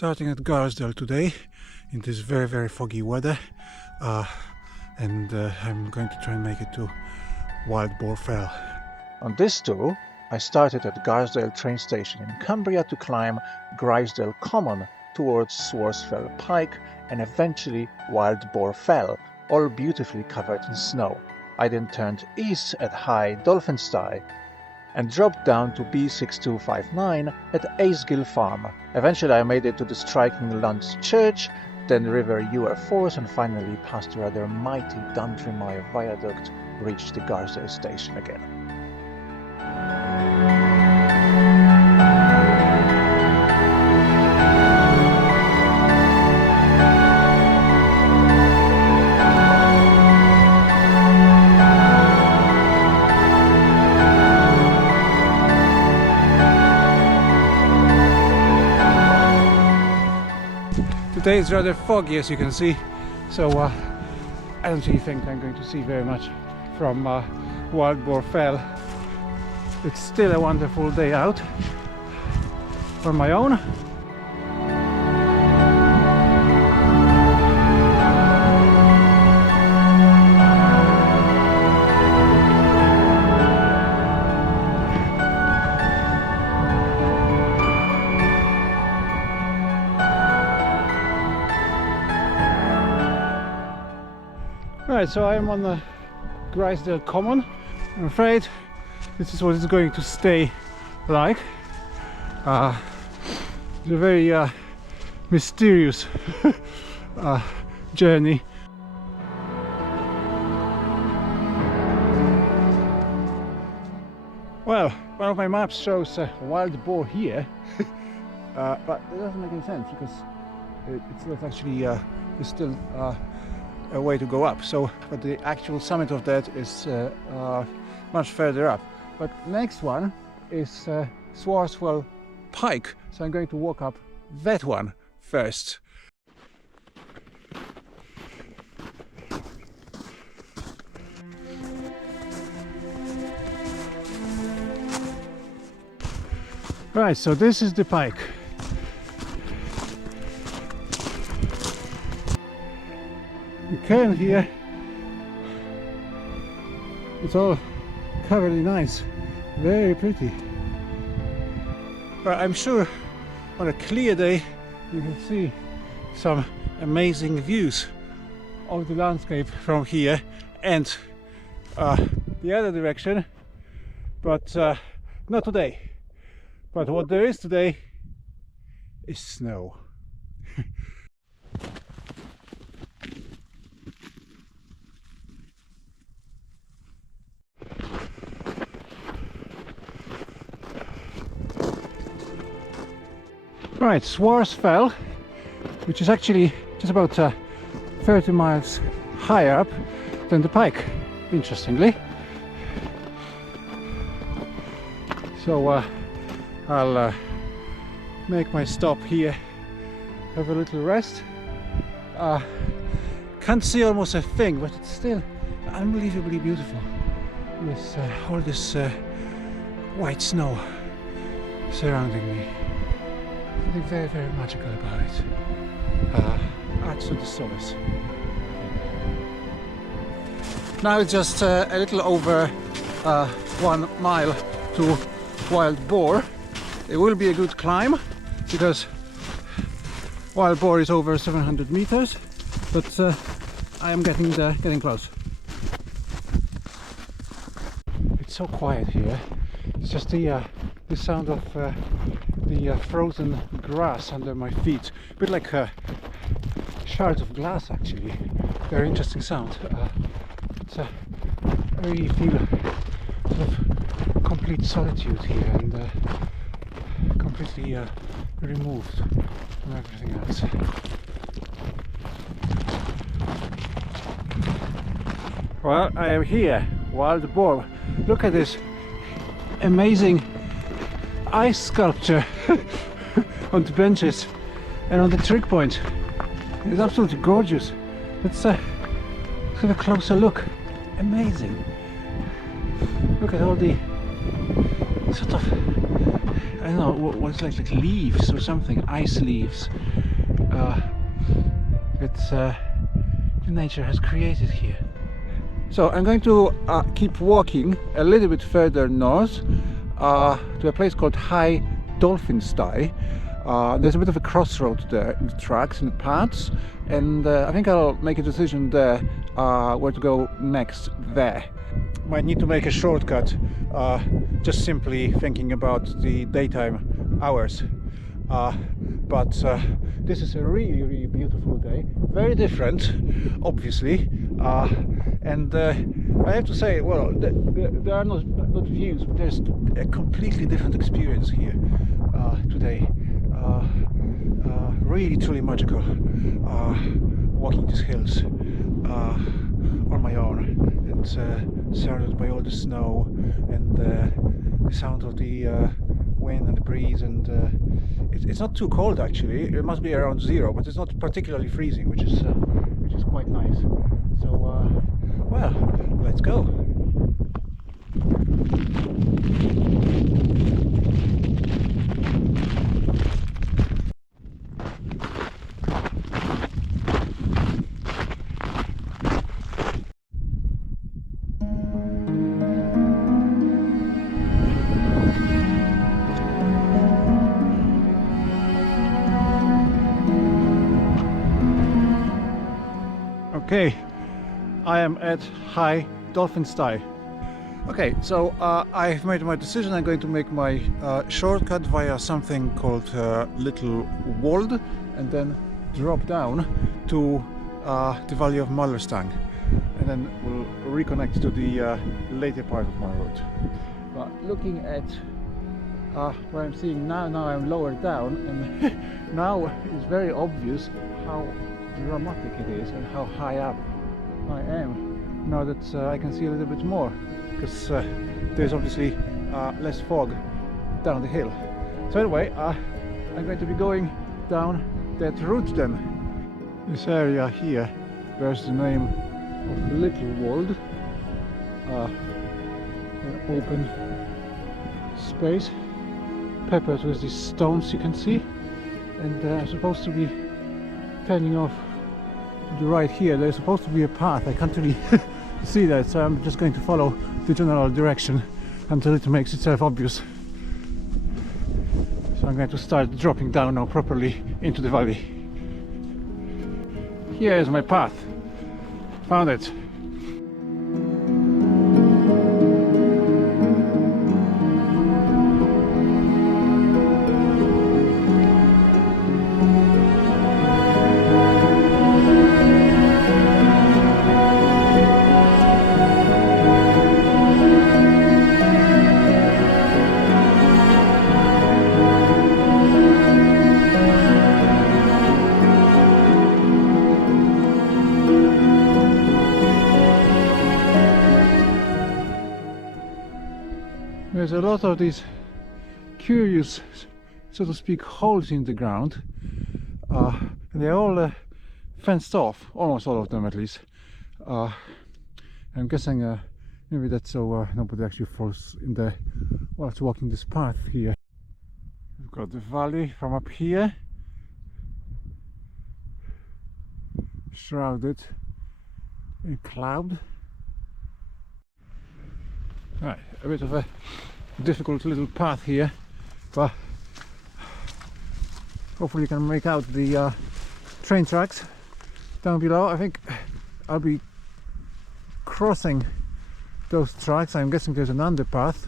Starting at Garsdale today in this very foggy weather, and I'm going to try and make it to Wild Boar Fell. On this tour, I started at Garsdale train station in Cumbria to climb Garsdale Common towards Swarsfell Pike and eventually Wild Boar Fell, all beautifully covered in snow. I then turned east at High Dolphinstye and dropped down to B6259 at Acegill Farm. Eventually I made it to the striking Lunds Church, then River Ure Force, and finally past the rather mighty Dandry Mire Viaduct reached the Garsdale Station again. Today is rather foggy, as you can see, so I don't really think I'm going to see very much from Wild Boar Fell. It's still a wonderful day out on my own. Right, so I'm on the Garsdale Common. I'm afraid this is what it's going to stay like. It's a very mysterious journey. Well, one of my maps shows a wild boar here, but it doesn't make any sense because it's not actually, there's still a way to go up. So, but the actual summit of that is much further up. But next one is Swarsfell Pike, so I'm going to walk up that one first. Right, so this is the pike. The cairn here, it's all covered in ice, very pretty. But I'm sure on a clear day you can see some amazing views of the landscape from here and the other direction, but not today. But what there is today is snow. Right, Swarsfell, which is actually just about 30 miles higher up than the pike, interestingly. So I'll make my stop here, have a little rest. Can't see almost a thing, but it's still unbelievably beautiful with all this white snow surrounding me. Something very magical about it. Adds to the solace. Now it's just a little over 1 mile to Wild Boar. It will be a good climb because Wild Boar is over 700 meters, but I am getting close. It's so quiet here. It's just the sound of the frozen grass under my feet, a bit like shards of glass actually. Very interesting sound. I really feel sort of complete solitude here and completely removed from everything else. Well, I am here, Wild Boar. Look at this amazing ice sculpture on the benches and on the trig point. It's absolutely gorgeous. Let's have a closer look. Amazing. Look at all the sort of, I don't know, what's like leaves or something, ice leaves that nature has created here. So I'm going to keep walking a little bit further north to a place called High Dolphinstye. There's a bit of a crossroad there in the tracks and the paths, and I think I'll make a decision there where to go next there. Might need to make a shortcut, just simply thinking about the daytime hours. But this is a really, really beautiful day. Very different, obviously. And I have to say, well, there are not views, but there's a completely different experience here today. Really, truly magical. Walking these hills on my own, and surrounded by all the snow and the sound of the wind and the breeze, and it's not too cold actually. It must be around 0, but it's not particularly freezing, which is quite nice. So well, let's go. Okay, I am at High Dolphinstye. Okay, so I've made my decision. I'm going to make my shortcut via something called Little Wold, and then drop down to the valley of Mallerstang, and then we'll reconnect to the later part of my route. But looking at where I'm seeing now I'm lower down, and now it's very obvious how dramatic it is and how high up I am now that I can see a little bit more, because there's obviously less fog down the hill. So anyway, I'm going to be going down that route then. This area here bears the name of Little Wold, an open space peppered with these stones you can see, and I'm supposed to be turning off to the right here. There's supposed to be a path. I can't really see that, so I'm just going to follow the general direction until it makes itself obvious. So I'm going to start dropping down now properly into the valley. Here is my path. Found it. There's a lot of these curious, so to speak, holes in the ground. They're all fenced off, almost all of them at least. I'm guessing maybe that's so nobody actually falls in there whilst walking this path here. We've got the valley from up here, shrouded in cloud. Right, a bit of a difficult little path here, but hopefully you can make out the train tracks down below. I think I'll be crossing those tracks. I'm guessing there's an underpass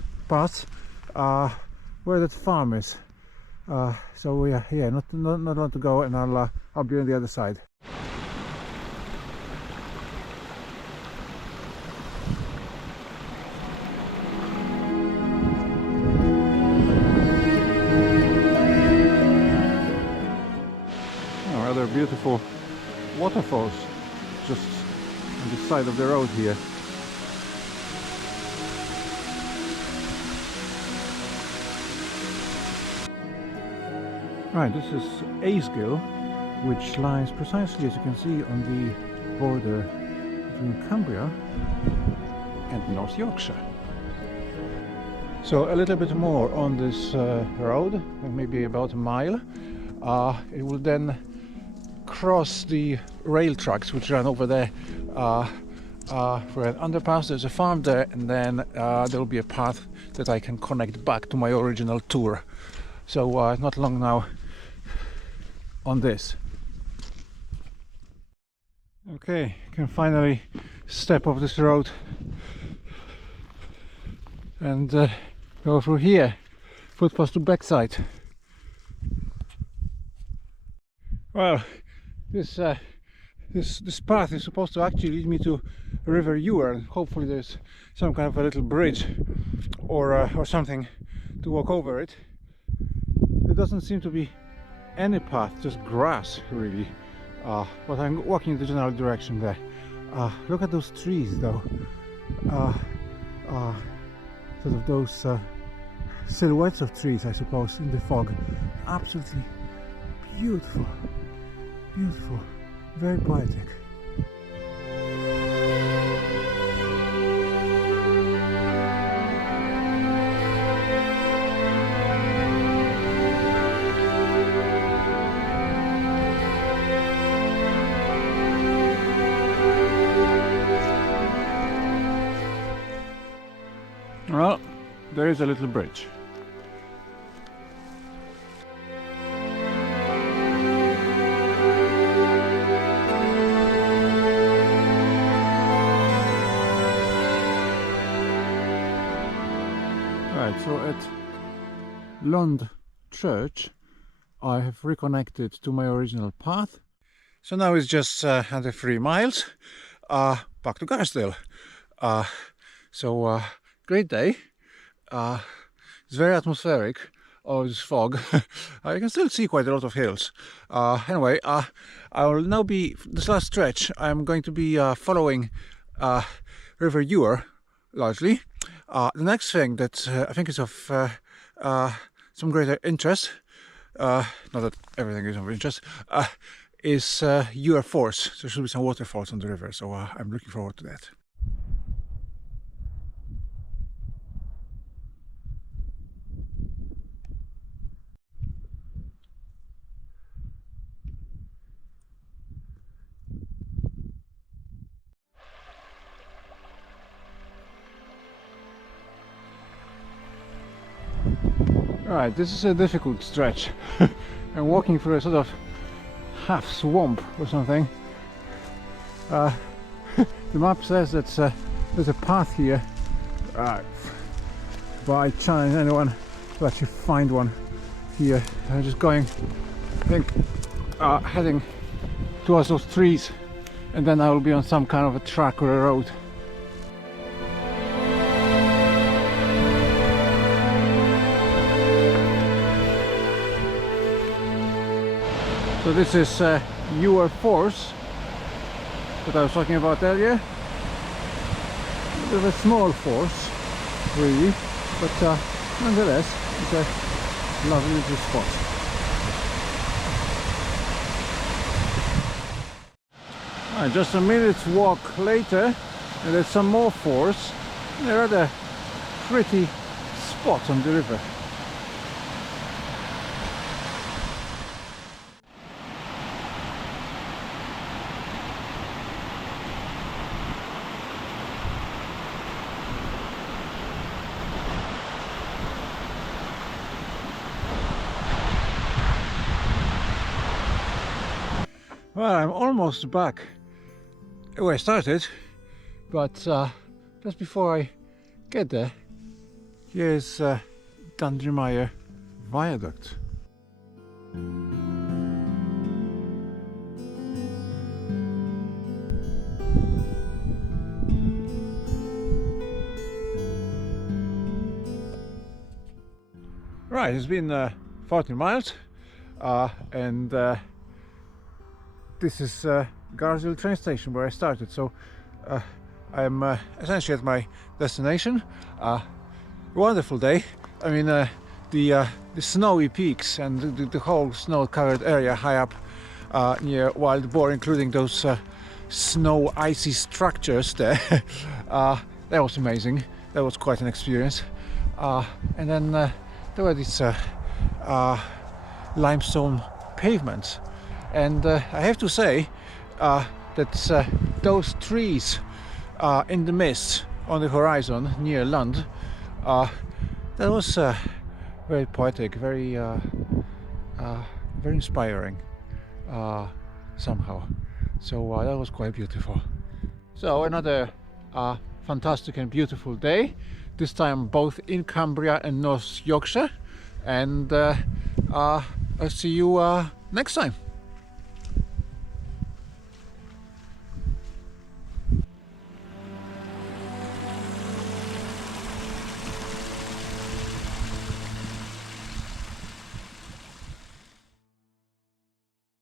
where that farm is. So yeah, not long to go, and I'll be on the other side. Beautiful waterfalls just on the side of the road here. Right, this is Aysgill, which lies precisely, as you can see, on the border between Cumbria and North Yorkshire. So a little bit more on this road, maybe about a mile. It will then cross the rail tracks which run over there for an underpass. There's a farm there, and then there will be a path that I can connect back to my original tour. So not long now on this. Okay, can finally step off this road and go through here, footpath to backside. Well, this path is supposed to actually lead me to River Ure, and hopefully there's some kind of a little bridge or something to walk over it. There doesn't seem to be any path, just grass really, but I'm walking in the general direction there. Look at those trees though, sort of those silhouettes of trees, I suppose, in the fog. Absolutely beautiful, beautiful, very poetic. Well, there is a little bridge. Right, so at Lunds Church I have reconnected to my original path. So now it's just under 3 miles back to Garsdale. Great day. It's very atmospheric. Oh, this fog. I can still see quite a lot of hills. Anyway, I will now be, this last stretch, I'm going to be following River Ure largely. The next thing that I think is of some greater interest, not that everything is of interest, is Ure Force. There should be some waterfalls on the river, so I'm looking forward to that. Right, this is a difficult stretch. I'm walking through a sort of half swamp or something. The map says that there's a path here, but I challenge anyone to actually find one here. I'm just going, I think, heading towards those trees, and then I will be on some kind of a track or a road. So this is Ure Force that I was talking about earlier. It's a small force, really, but nonetheless, it's a lovely little spot. Just a minute's walk later, and there's some more force. They're at a pretty spot on the river. Well, I'm almost back where I started, but just before I get there, here's Dandry Mire Viaduct. Right, it's been 14 miles and this is Garsdale train station where I started, so I'm essentially at my destination. Wonderful day. I mean, the snowy peaks and the whole snow-covered area high up near Wild Boar, including those snow icy structures there. That was amazing. That was quite an experience. And then there were these limestone pavements And I have to say that those trees in the mist on the horizon near Lund, that was very poetic, very inspiring somehow. So that was quite beautiful. So another fantastic and beautiful day, this time both in Cumbria and North Yorkshire, and I'll see you next time.